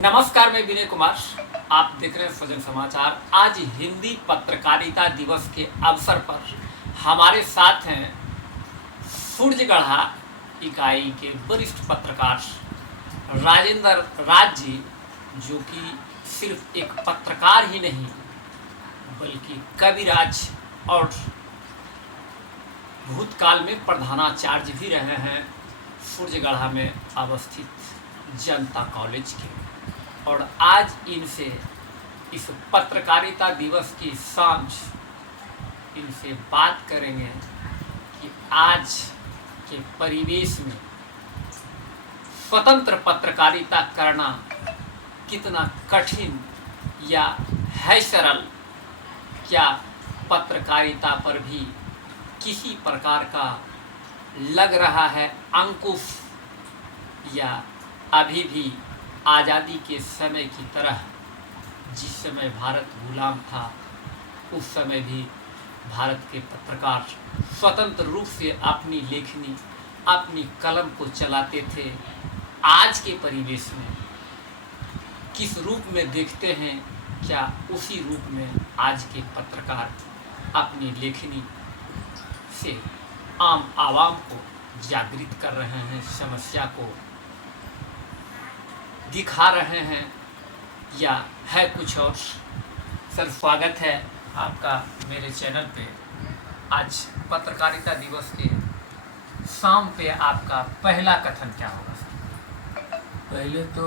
नमस्कार, मैं विनय कुमार। आप देख रहे हैं सजन समाचार। आज हिंदी पत्रकारिता दिवस के अवसर पर हमारे साथ हैं सूरजगढ़ा इकाई के वरिष्ठ पत्रकार राजेंद्र राज जी, जो कि सिर्फ एक पत्रकार ही नहीं बल्कि कविराज और भूतकाल में प्रधानाचार्य भी रहे हैं सूरजगढ़ा में अवस्थित जनता कॉलेज के। और आज इनसे इस पत्रकारिता दिवस की सांझ इनसे बात करेंगे कि आज के परिवेश में स्वतंत्र पत्रकारिता करना कितना कठिन या है सरल, क्या पत्रकारिता पर भी किसी प्रकार का लग रहा है अंकुश, या अभी भी आज़ादी के समय की तरह जिस समय भारत गुलाम था उस समय भी भारत के पत्रकार स्वतंत्र रूप से अपनी लेखनी, अपनी कलम को चलाते थे। आज के परिवेश में किस रूप में देखते हैं, क्या उसी रूप में आज के पत्रकार अपनी लेखनी से आम आवाम को जागृत कर रहे हैं, समस्या को दिखा रहे हैं, या है कुछ और? सर, स्वागत है आपका मेरे चैनल पे। आज पत्रकारिता दिवस के शाम पे आपका पहला कथन क्या होगा सर? पहले तो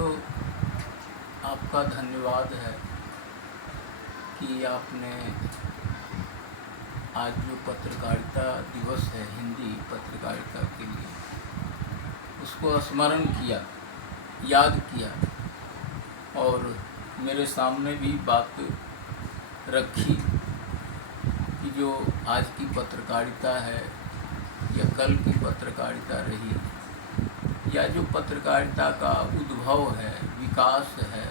आपका धन्यवाद है कि आपने आज जो पत्रकारिता दिवस है हिंदी पत्रकारिता के लिए, उसको स्मरण किया, याद किया और मेरे सामने भी बात रखी कि जो आज की पत्रकारिता है या कल की पत्रकारिता रही, या जो पत्रकारिता का उद्भव है, विकास है,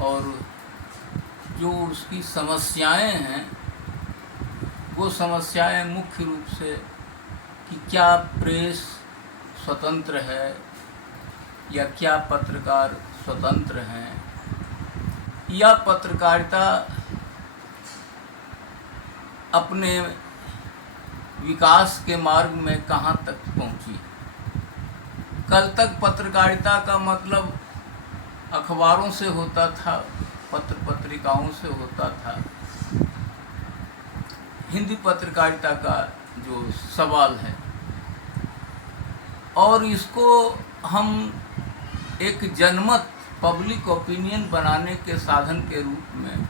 और जो उसकी समस्याएं हैं, वो समस्याएं मुख्य रूप से कि क्या प्रेस स्वतंत्र है या क्या पत्रकार स्वतंत्र हैं, या पत्रकारिता अपने विकास के मार्ग में कहाँ तक पहुँची। कल तक पत्रकारिता का मतलब अखबारों से होता था, पत्र पत्रिकाओं से होता था। हिंदी पत्रकारिता का जो सवाल है, और इसको हम एक जनमत, पब्लिक ओपिनियन बनाने के साधन के रूप में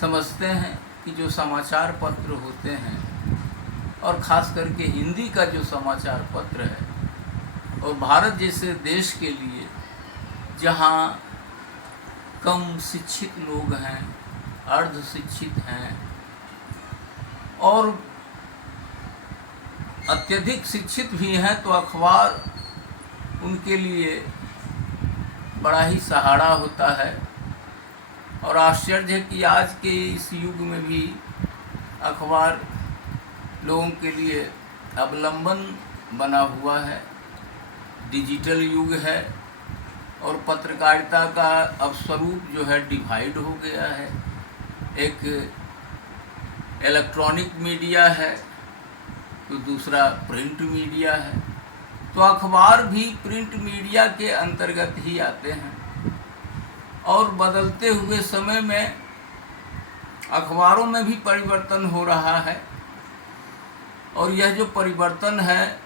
समझते हैं कि जो समाचार पत्र होते हैं, और ख़ास करके हिंदी का जो समाचार पत्र है, और भारत जैसे देश के लिए जहाँ कम शिक्षित लोग हैं, अर्ध शिक्षित हैं, और अत्यधिक शिक्षित भी हैं, तो अखबार उनके लिए बड़ा ही सहारा होता है। और आश्चर्य है कि आज के इस युग में भी अखबार लोगों के लिए अवलंबन बना हुआ है। डिजिटल युग है और पत्रकारिता का अब स्वरूप जो है डिवाइड हो गया है। एक इलेक्ट्रॉनिक मीडिया है तो दूसरा प्रिंट मीडिया है। तो अखबार भी प्रिंट मीडिया के अंतर्गत ही आते हैं, और बदलते हुए समय में अखबारों में भी परिवर्तन हो रहा है। और यह जो परिवर्तन है,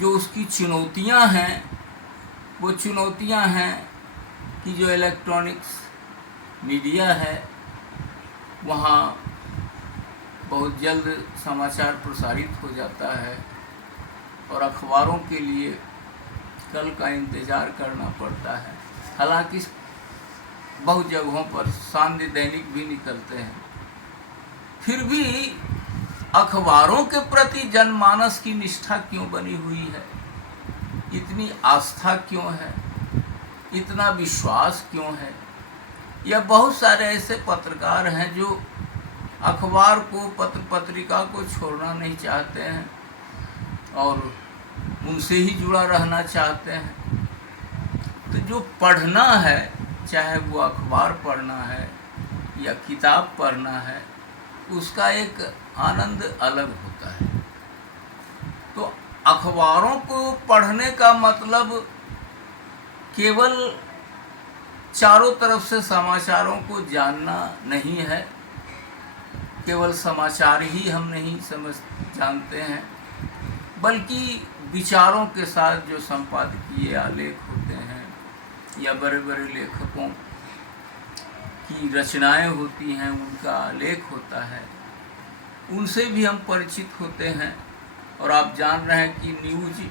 जो उसकी चुनौतियां हैं, वो चुनौतियां हैं कि जो इलेक्ट्रॉनिक्स मीडिया है वहाँ बहुत जल्द समाचार प्रसारित हो जाता है, और अखबारों के लिए कल का इंतज़ार करना पड़ता है। हालांकि बहुत जगहों पर सांध्य दैनिक भी निकलते हैं, फिर भी अखबारों के प्रति जनमानस की निष्ठा क्यों बनी हुई है, इतनी आस्था क्यों है, इतना विश्वास क्यों है? या बहुत सारे ऐसे पत्रकार हैं जो अखबार को, पत्र पत्रिका को छोड़ना नहीं चाहते हैं और उनसे ही जुड़ा रहना चाहते हैं। तो जो पढ़ना है, चाहे वो अखबार पढ़ना है या किताब पढ़ना है, उसका एक आनंद अलग होता है। तो अखबारों को पढ़ने का मतलब केवल चारों तरफ से समाचारों को जानना नहीं है, केवल समाचार ही हम नहीं जानते हैं, बल्कि विचारों के साथ जो संपादकीय आलेख होते हैं या बड़े बड़े लेखकों की रचनाएं होती हैं, उनका आलेख होता है, उनसे भी हम परिचित होते हैं। और आप जान रहे हैं कि न्यूज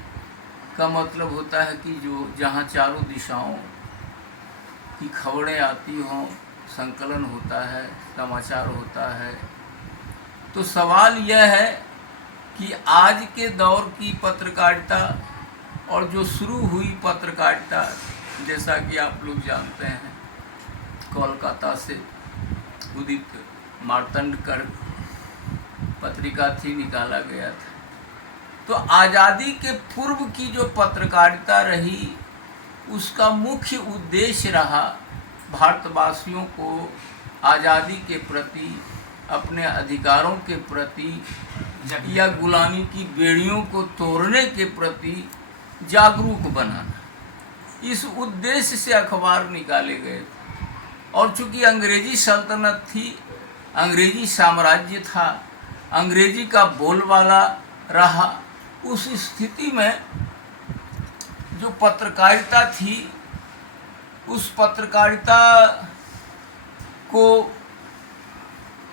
का मतलब होता है कि जो जहां चारों दिशाओं की खबरें आती हों, संकलन होता है, समाचार होता है। तो सवाल यह है कि आज के दौर की पत्रकारिता और जो शुरू हुई पत्रकारिता, जैसा कि आप लोग जानते हैं, कोलकाता से उदित मार्तंडकर पत्रिका थी, निकाला गया था। तो आज़ादी के पूर्व की जो पत्रकारिता रही, उसका मुख्य उद्देश्य रहा भारतवासियों को आज़ादी के प्रति, अपने अधिकारों के प्रति या गुलामी की बेड़ियों को तोड़ने के प्रति जागरूक बनाना। इस उद्देश्य से अखबार निकाले गए थे। और चूंकि अंग्रेजी सल्तनत थी, अंग्रेजी साम्राज्य था, अंग्रेजी का बोलबाला रहा, उस स्थिति में जो पत्रकारिता थी, उस पत्रकारिता को,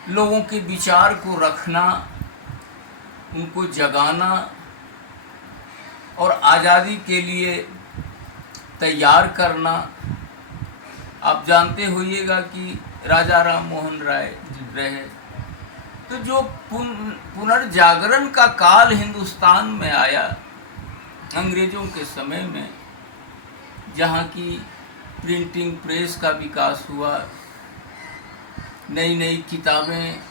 लोगों के विचार को रखना, उनको जगाना और आज़ादी के लिए तैयार करना। आप जानते होइएगा कि राजा राम मोहन राय रहे। तो जो पुनर्जागरण का काल हिंदुस्तान में आया अंग्रेज़ों के समय में, जहाँ की प्रिंटिंग प्रेस का विकास हुआ, नई नई किताबें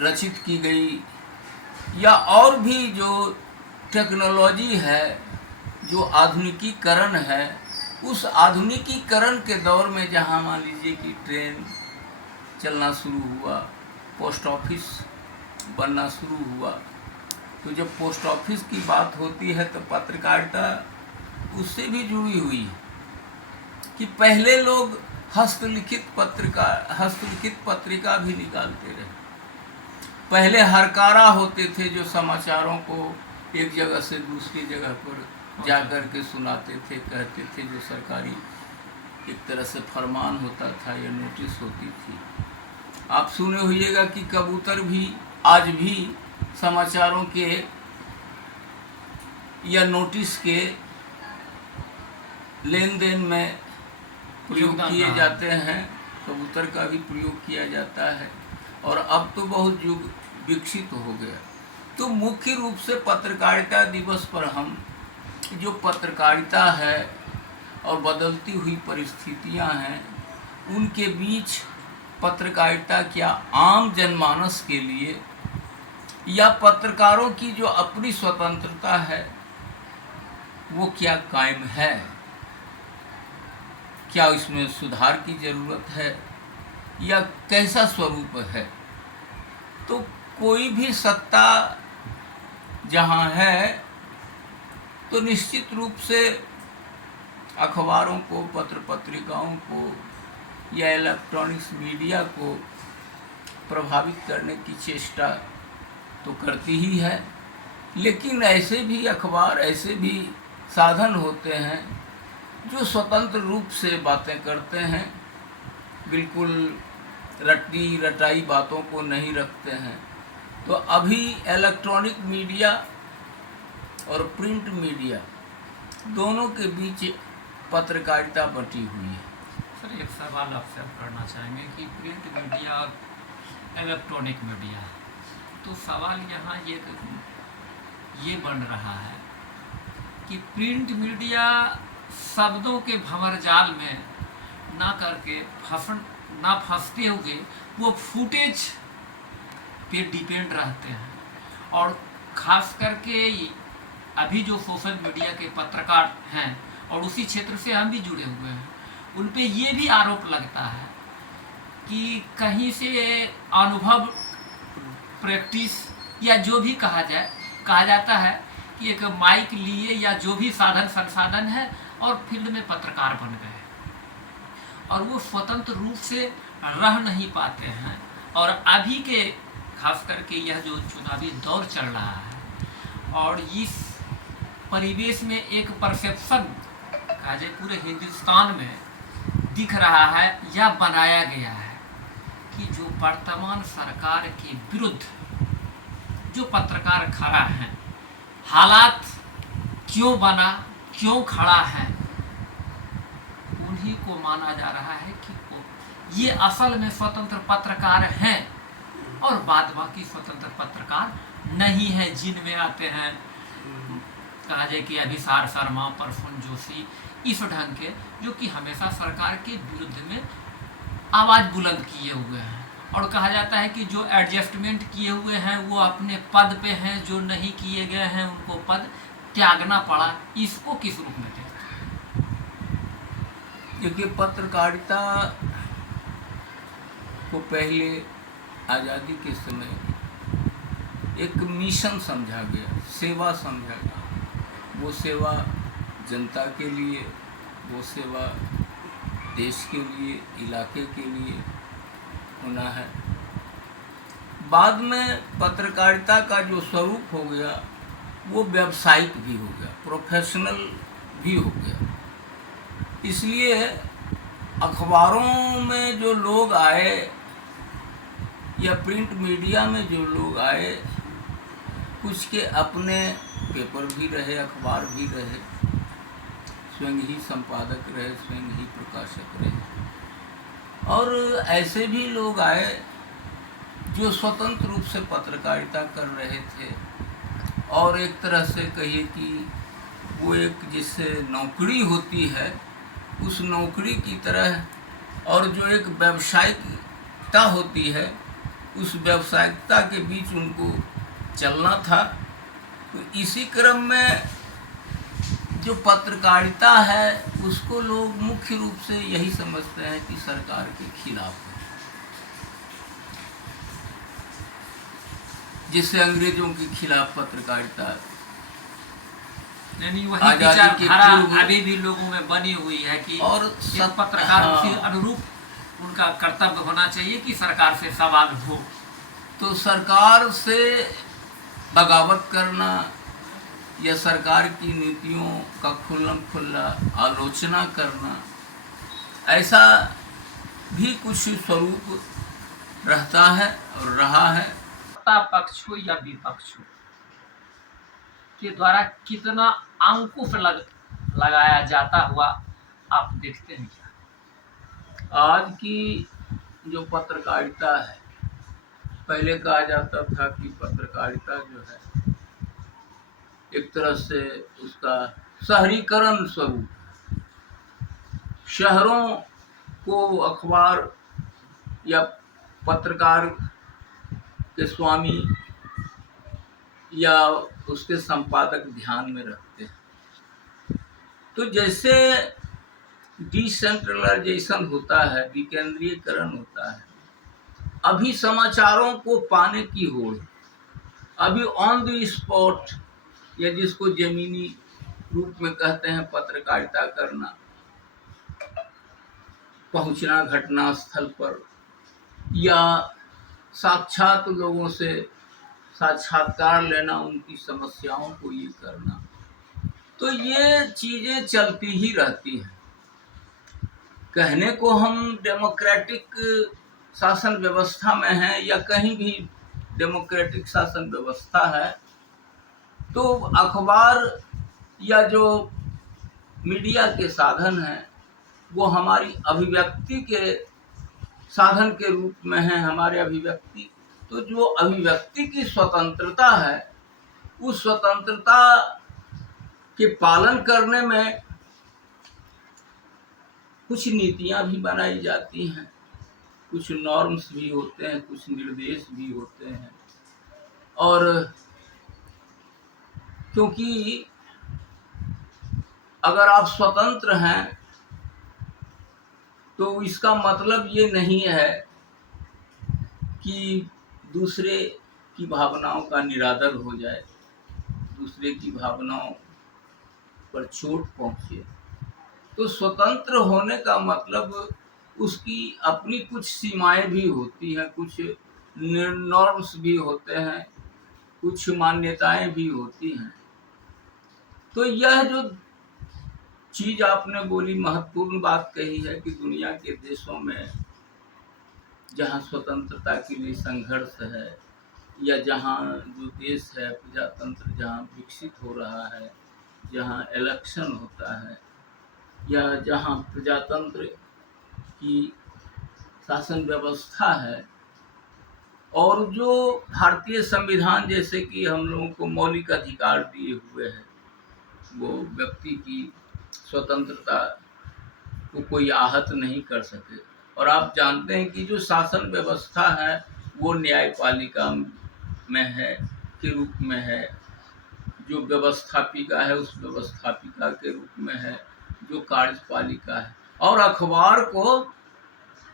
रचित की गई, या और भी जो टेक्नोलॉजी है, जो आधुनिकीकरण है, उस आधुनिकीकरण के दौर में जहाँ मान लीजिए कि ट्रेन चलना शुरू हुआ, पोस्ट ऑफिस बनना शुरू हुआ, तो जब पोस्ट ऑफिस की बात होती है तो पत्रकारिता उससे भी जुड़ी हुई है। कि पहले लोग हस्तलिखित पत्रिका भी निकालते रहे। पहले हरकारा होते थे जो समाचारों को एक जगह से दूसरी जगह पर जा कर के सुनाते थे, कहते थे, जो सरकारी एक तरह से फरमान होता था या नोटिस होती थी। आप सुने होइएगा कि कबूतर भी आज भी समाचारों के या नोटिस के लेन देन में प्रयोग किए जाते हैं, कबूतर का भी प्रयोग किया जाता है। और अब तो बहुत युग विकसित हो गया। तो मुख्य रूप से पत्रकारिता दिवस पर हम जो पत्रकारिता है और बदलती हुई परिस्थितियां हैं, उनके बीच पत्रकारिता क्या आम जनमानस के लिए या पत्रकारों की जो अपनी स्वतंत्रता है वो क्या कायम है, क्या इसमें सुधार की ज़रूरत है या कैसा स्वरूप है। तो कोई भी सत्ता जहाँ है तो निश्चित रूप से अखबारों को, पत्र पत्रिकाओं को या इलेक्ट्रॉनिक्स मीडिया को प्रभावित करने की चेष्टा तो करती ही है। लेकिन ऐसे भी अखबार, ऐसे भी साधन होते हैं जो स्वतंत्र रूप से बातें करते हैं, बिल्कुल रटी रटाई बातों को नहीं रखते हैं। तो अभी इलेक्ट्रॉनिक मीडिया और प्रिंट मीडिया दोनों के बीच पत्रकारिता बटी हुई है। सर, एक सवाल आपसे हम करना चाहेंगे कि प्रिंट मीडिया और इलेक्ट्रॉनिक मीडिया, तो सवाल यहाँ ये बन रहा है कि प्रिंट मीडिया शब्दों के भंवरजाल में ना फंसते हुए वो फुटेज पे डिपेंड रहते हैं। और खास करके अभी जो सोशल मीडिया के पत्रकार हैं और उसी क्षेत्र से हम भी जुड़े हुए हैं, उन पे ये भी आरोप लगता है कि कहीं से अनुभव, प्रैक्टिस या जो भी कहा जाता है कि एक माइक लिए या जो भी साधन संसाधन है और फील्ड में पत्रकार बन गए और वो स्वतंत्र रूप से रह नहीं पाते हैं। और अभी के खास करके यह जो चुनावी दौर चल रहा है और इस परिवेश में एक परसेप्शन कहा जाए पूरे हिंदुस्तान में दिख रहा है या बनाया गया है कि जो वर्तमान सरकार के विरुद्ध जो पत्रकार खड़ा है, हालात क्यों बना, क्यों खड़ा है, उन्हीं को माना जा रहा है कि ये असल में स्वतंत्र पत्रकार हैं और बाद बाकी स्वतंत्र पत्रकार नहीं हैं, जिनमें आते हैं कहा जाए कि अभिसार शर्मा, प्रफुल्ल जोशी, इस ढंग के जो कि हमेशा सरकार के विरुद्ध में आवाज़ बुलंद किए हुए हैं। और कहा जाता है कि जो एडजस्टमेंट किए हुए हैं वो अपने पद पे हैं, जो नहीं किए गए हैं उनको पद त्यागना पड़ा। इसको किस रूप में देखते हैं? देखिए, पत्रकारिता को पहले आज़ादी के समय एक मिशन समझा गया, सेवा समझा गया। वो सेवा जनता के लिए, वो सेवा देश के लिए, इलाके के लिए होना है। बाद में पत्रकारिता का जो स्वरूप हो गया वो व्यावसायिक भी हो गया, प्रोफेशनल भी हो गया। इसलिए अखबारों में जो लोग आए या प्रिंट मीडिया में जो लोग आए, कुछ के अपने पेपर भी रहे, अखबार भी रहे, स्वयं ही संपादक रहे, स्वयं ही प्रकाशक रहे, और ऐसे भी लोग आए जो स्वतंत्र रूप से पत्रकारिता कर रहे थे और एक तरह से कहिए कि वो एक जिससे नौकरी होती है उस नौकरी की तरह, और जो एक व्यावसायिकता होती है उस व्यावसायिकता के बीच उनको चलना था। तो इसी क्रम में जो पत्रकारिता है उसको लोग मुख्य रूप से यही समझते हैं कि सरकार के खिलाफ है, जिससे अंग्रेजों के खिलाफ पत्रकारिता यानी वही विचारधारा अभी भी लोगों में बनी हुई है कि और सब पत्रकार के अनुरूप उनका कर्तव्य होना चाहिए कि सरकार से सवाल हो। तो सरकार से बगावत करना या सरकार की नीतियों का खुल्लम खुल्ला आलोचना करना, ऐसा भी कुछ स्वरूप रहता है और रहा है। सत्ता पक्ष हो या विपक्ष हो के द्वारा कितना अंकुश लगाया जाता हुआ आप देखते हैं क्या? आज की जो पत्रकारिता है, पहले कहा जाता था कि पत्रकारिता जो है एक तरह से उसका शहरीकरण स्वरूप, शहरों को अखबार या पत्रकार के स्वामी या उसके संपादक ध्यान में रखते हैं। तो जैसे डिसेंट्रलाइजेशन होता है, विकेंद्रीकरण होता है, अभी समाचारों को पाने की होड़, अभी ऑन द स्पॉट या जिसको जमीनी रूप में कहते हैं पत्रकारिता करना, पहुंचना घटना स्थल पर या साक्षात लोगों से साक्षात्कार लेना, उनकी समस्याओं को ये करना, तो ये चीजें चलती ही रहती हैं। कहने को हम डेमोक्रेटिक शासन व्यवस्था में हैं या कहीं भी डेमोक्रेटिक शासन व्यवस्था है, तो अखबार या जो मीडिया के साधन हैं वो हमारी अभिव्यक्ति के साधन के रूप में है, हमारे अभिव्यक्ति। तो जो अभिव्यक्ति की स्वतंत्रता है, उस स्वतंत्रता के पालन करने में कुछ नीतियां भी बनाई जाती हैं, कुछ नॉर्म्स भी होते हैं, कुछ निर्देश भी होते हैं। और क्योंकि अगर आप स्वतंत्र हैं तो इसका मतलब ये नहीं है कि दूसरे की भावनाओं का निरादर हो जाए, दूसरे की भावनाओं पर चोट पहुंचे। तो स्वतंत्र होने का मतलब उसकी अपनी कुछ सीमाएं भी होती हैं, कुछ नॉर्म्स भी होते हैं, कुछ मान्यताएं भी होती हैं। तो यह जो चीज आपने बोली, महत्वपूर्ण बात कही है कि दुनिया के देशों में जहाँ स्वतंत्रता के लिए संघर्ष है, या जहाँ जो देश है प्रजातंत्र जहाँ विकसित हो रहा है, जहाँ इलेक्शन होता है, या जहाँ प्रजातंत्र की शासन व्यवस्था है, और जो भारतीय संविधान जैसे कि हम लोगों को मौलिक अधिकार दिए हुए हैं, वो व्यक्ति की स्वतंत्रता को कोई आहत नहीं कर सके। और आप जानते हैं कि जो शासन व्यवस्था है वो न्यायपालिका में है के रूप में है, जो व्यवस्थापिका है उस व्यवस्थापिका के रूप में है, जो कार्यपालिका है। और अखबार को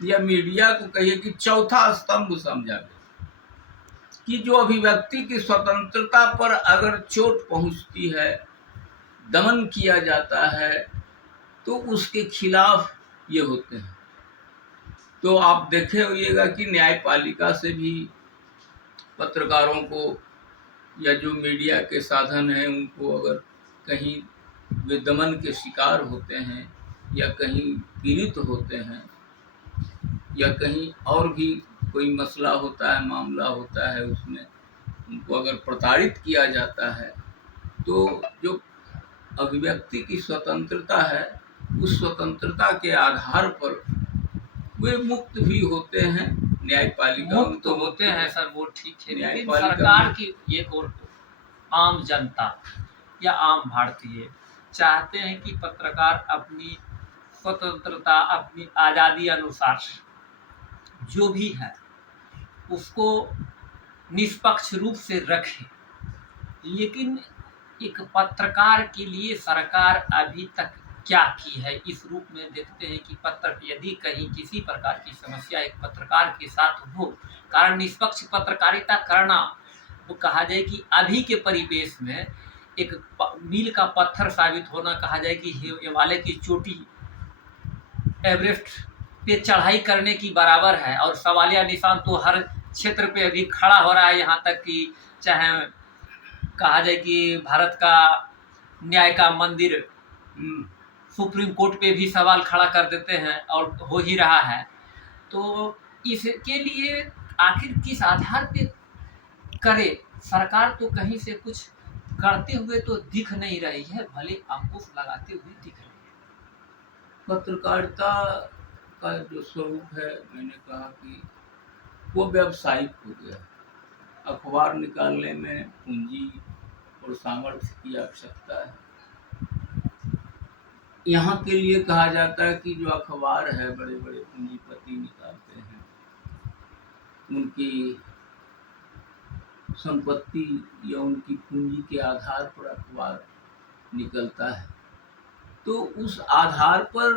या मीडिया को कहिए कि चौथा स्तंभ समझा गया कि जो अभिव्यक्ति की स्वतंत्रता पर अगर चोट पहुंचती है, दमन किया जाता है, तो उसके खिलाफ ये होते हैं। तो आप देखे होइएगा कि न्यायपालिका से भी पत्रकारों को या जो मीडिया के साधन हैं उनको अगर कहीं वे दमन के शिकार होते हैं या कहीं पीड़ित होते हैं या कहीं और भी कोई मसला होता है, मामला होता है, उसमें उनको अगर प्रताड़ित किया जाता है, तो जो अभिव्यक्ति की स्वतंत्रता है उस स्वतंत्रता के आधार पर वे मुक्त भी होते हैं। न्यायपालिका मुक्त तो होते हैं सर, वो ठीक है, लेकिन सरकार की एक और आम जनता या आम भारतीय चाहते हैं कि पत्रकार अपनी स्वतंत्रता, अपनी आज़ादी अनुसार जो भी है उसको निष्पक्ष रूप से रखे। लेकिन एक पत्रकार के लिए सरकार अभी तक क्या की है, इस रूप में देखते हैं कि यदि कहीं किसी प्रकार की समस्या एक पत्रकार के साथ हो, कारण निष्पक्ष पत्रकारिता करना, वो कहा जाए कि अभी के परिवेश में एक मील का पत्थर साबित होना, कहा जाए कि हिमालय की चोटी एवरेस्ट पे चढ़ाई करने की बराबर है। और सवालिया निशान तो हर क्षेत्र पे अभी खड़ा हो रहा है, यहाँ तक कि चाहे कहा जाए कि भारत का न्याय का मंदिर सुप्रीम कोर्ट पे भी सवाल खड़ा कर देते हैं, और हो ही रहा है। तो इसके लिए आखिर किस आधार पे करे सरकार? तो कहीं से कुछ करते हुए तो दिख नहीं रही है, भले अंकुश लगाते हुए दिख रही है। पत्रकारिता का जो स्वरूप है, मैंने कहा कि वो व्यावसायिक हो गया। अखबार निकालने में पूंजी और सामर्थ्य की आवश्यकता है। यहाँ के लिए कहा जाता है कि जो अखबार है बड़े बड़े पूंजीपति निकालते हैं, उनकी संपत्ति या उनकी पूंजी के आधार पर अखबार निकलता है। तो उस आधार पर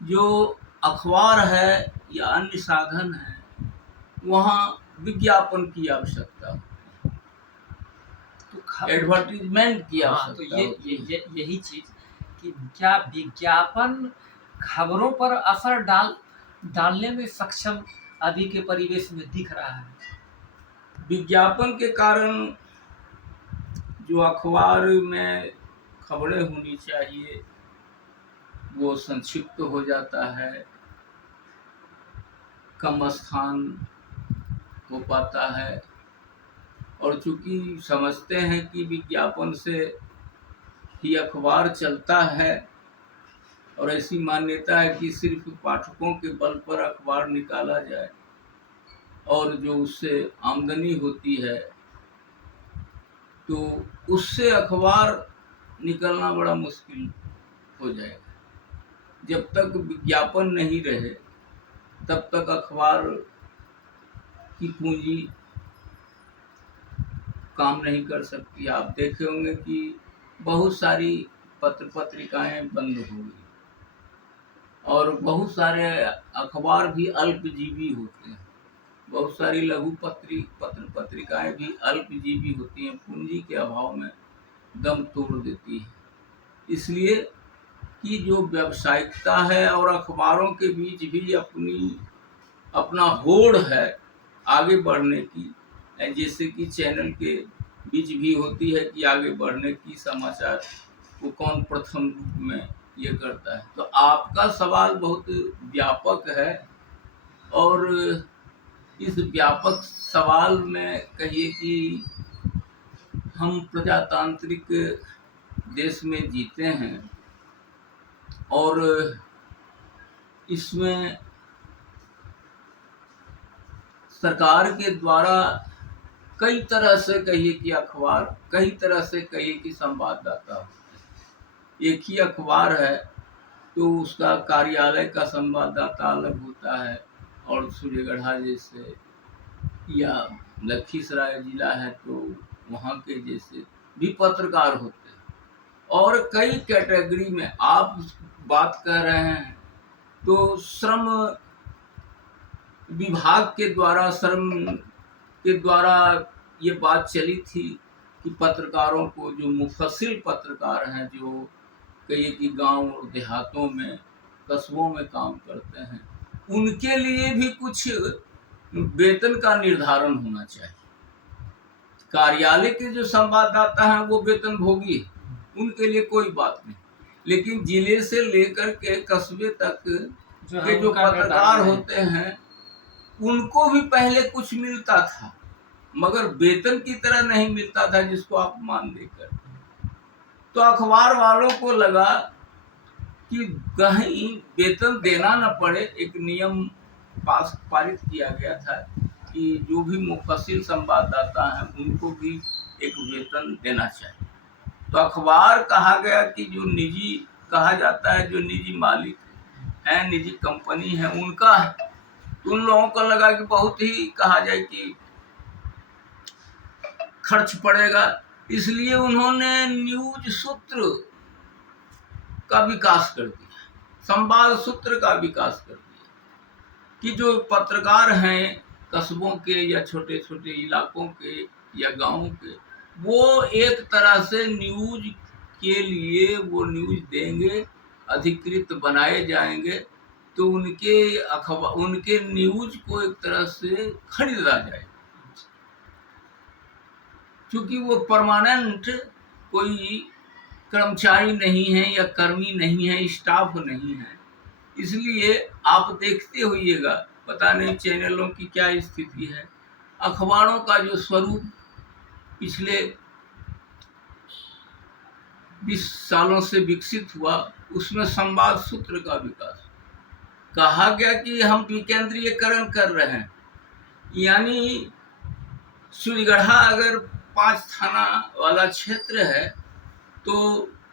जो अखबार है या अन्य साधन है, वहाँ विज्ञापन की आवश्यकता होती है, एडवर्टीजमेंट की आवश्यकता होती है। यही चीज कि क्या विज्ञापन खबरों पर असर डालने में सक्षम अभी के परिवेश में दिख रहा है? विज्ञापन के कारण जो अखबार में खबरें होनी चाहिए वो संक्षिप्त हो जाता है, कम स्थान हो पाता है। और चूंकि समझते हैं कि विज्ञापन से ही अखबार चलता है, और ऐसी मान्यता है कि सिर्फ पाठकों के बल पर अखबार निकाला जाए, और जो उससे आमदनी होती है तो उससे अखबार निकलना बड़ा मुश्किल हो जाएगा। जब तक विज्ञापन नहीं रहे तब तक अखबार की पूंजी काम नहीं कर सकती। आप देखे होंगे कि बहुत सारी पत्रिकाएं बंद हो गई और बहुत सारे अखबार भी अल्पजीवी होते हैं। बहुत सारी लघु पत्रिकाएं भी अल्पजीवी होती हैं, पूंजी के अभाव में दम तोड़ देती है। इसलिए कि जो व्यावसायिकता है और अखबारों के बीच भी अपना होड़ है आगे बढ़ने की, जैसे कि चैनल के बीच भी होती है कि आगे बढ़ने की, समाचार को कौन प्रथम रूप में ये करता है। तो आपका सवाल बहुत व्यापक है और इस व्यापक सवाल में कहिए कि हम प्रजातांत्रिक देश में जीते हैं और इसमें सरकार के द्वारा कई तरह से कहिए कि अखबार, कई तरह से कहिए कि संवाददाता, एक ही अखबार है तो उसका कार्यालय का संवाददाता अलग होता है और सूर्यगढ़ा जैसे या लखीसराय जिला है तो वहाँ के जैसे भी पत्रकार होते हैं। और कई कैटेगरी में आप बात कर रहे हैं तो श्रम विभाग के द्वारा ये बात चली थी कि पत्रकारों को, जो मुफस्सिल पत्रकार हैं, जो कई कि गांव और देहातों में, कस्बों में काम करते हैं, उनके लिए भी कुछ वेतन का निर्धारण होना चाहिए। कार्यालय के जो संवाददाता हैं वो वेतन भोगी है, उनके लिए कोई बात नहीं, लेकिन जिले से लेकर के कस्बे तक के जो पत्रकार होते हैं उनको भी पहले कुछ मिलता था, मगर वेतन की तरह नहीं मिलता था जिसको आप मान देकर। तो अखबार वालों को लगा कि कहीं वेतन देना न पड़े, एक नियम पारित किया गया था कि जो भी मुफस्सिल संवाददाता हैं उनको भी एक वेतन देना चाहिए। तो अखबार कहा गया कि जो निजी कहा जाता है, जो निजी मालिक हैं, निजी कंपनी है, उनका है। उन लोगों को लगा कि बहुत ही कहा जाए कि खर्च पड़ेगा, इसलिए उन्होंने न्यूज सूत्र का विकास कर दिया, संवाद सूत्र का विकास कर दिया कि जो पत्रकार हैं कस्बों के या छोटे छोटे इलाकों के या गांवों के, वो एक तरह से न्यूज के लिए वो न्यूज देंगे, अधिकृत बनाए जाएंगे, तो उनके न्यूज को एक तरह से खरीदा जाए, क्योंकि वो परमानेंट कोई कर्मचारी नहीं है या कर्मी नहीं है, स्टाफ नहीं है। इसलिए आप देखते होइएगा, पता नहीं चैनलों की क्या स्थिति है, अखबारों का जो स्वरूप पिछले 20 सालों से विकसित हुआ, उसमें संवाद सूत्र का विकास। कहा गया कि हम विकेंद्रीयकरण कर रहे हैं, यानी सूर्यगढ़ा अगर 5 थाना वाला क्षेत्र है तो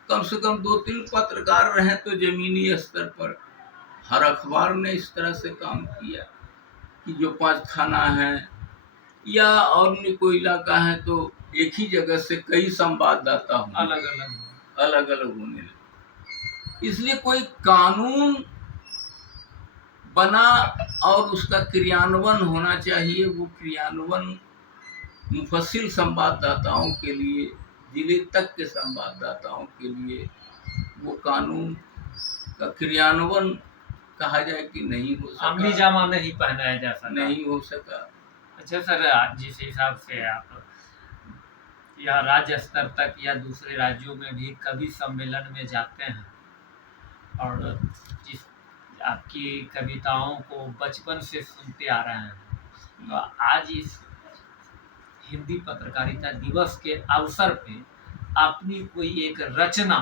कम से कम 2-3 पत्रकार रहे तो जमीनी स्तर पर हर अखबार ने इस तरह से काम किया कि जो 5 थाना है या और कोई इलाका है तो एक ही जगह से कई संवाददाता अलग अलग होने लगे। इसलिए कोई कानून बना और उसका क्रियान्वयन होना चाहिए। वो क्रियान्वयन मुफस्सिल संवाददाताओं के लिए, जिले तक के संवाददाताओं के लिए वो कानून का क्रियान्वयन कहा जाए कि नहीं हो सका, अमली जामा नहीं पहनाया जा सका, नहीं हो सका। अच्छा सर, जिस हिसाब से आप या राज्य स्तर तक या दूसरे राज्यों में भी कवि सम्मेलन में जाते हैं और जिस आपकी कविताओं को बचपन से सुनते आ रहे हैं, तो आज इस हिंदी पत्रकारिता दिवस के अवसर पे अपनी कोई एक रचना,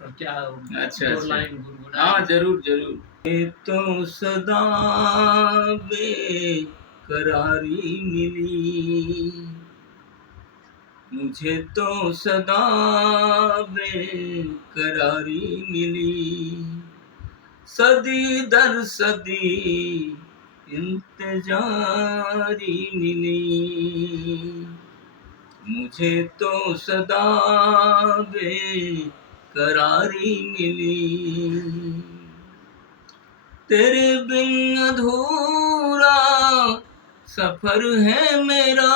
तो क्या अच्छा, दो लाइन गुनगुना? हाँ जरूर जरूर। तो सदा बेकरारी मिली, मुझे तो सदा बेकरारी मिली, सदी दर सदी इंतजारी मिली, मुझे तो सदा बेकरारी मिली। तेरे बिन अधूरा सफर है मेरा,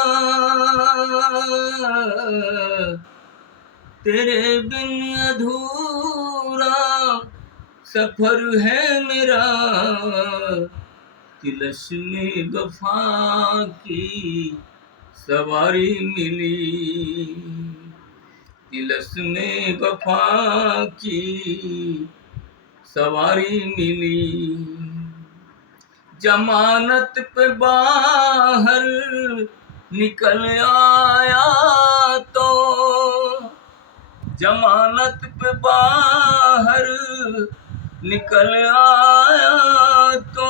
तेरे बिन अधूरा सफर है मेरा। तिलस्मे वफा की सवारी मिली, तिलस्मे वफा की सवारी मिली। जमानत पे बाहर निकल आया तो, जमानत पे बाहर निकल आया तो,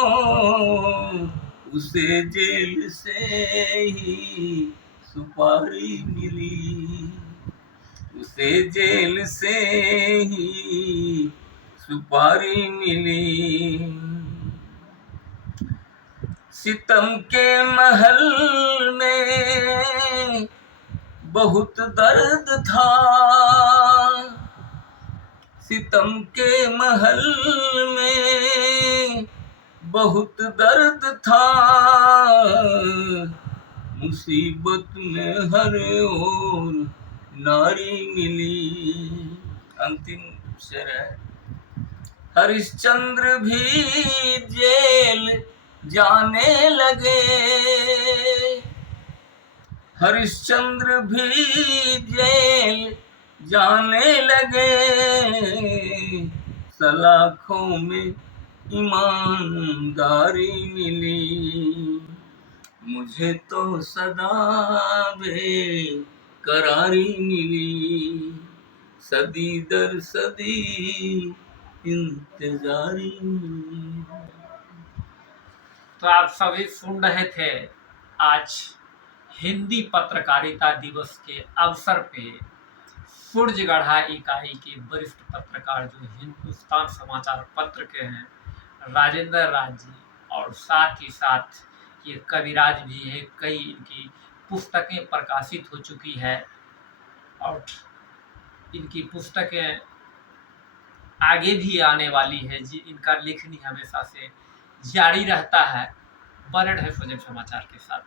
उसे जेल से ही सुपारी मिली, उसे जेल से ही सुपारी मिली। सितम के महल में बहुत दर्द था, सितम के महल में बहुत दर्द था। मुसीबत में हर ओर नारी मिली। अंतिम शेर है। हरिश्चंद्र भी जेल जाने लगे, हरिश्चंद्र भी जेल जाने लगे। सलाखों में ईमानदारी मिली, मुझे तो सदा बेकरारी मिली। सदी दर सदी इंतजारी मिली। तो आप सभी सुन रहे थे आज हिंदी पत्रकारिता दिवस के अवसर पे सूरजगढ़ा इकाई के वरिष्ठ पत्रकार जो हिंदुस्तान समाचार पत्र के हैं, राजेंद्र राज जी, और साथ ही साथ ये कविराज भी है। कई इनकी पुस्तकें प्रकाशित हो चुकी है और इनकी पुस्तकें आगे भी आने वाली है। इनका लेखनी हमेशा से जारी रहता है। बने रहे फजल समाचार के साथ।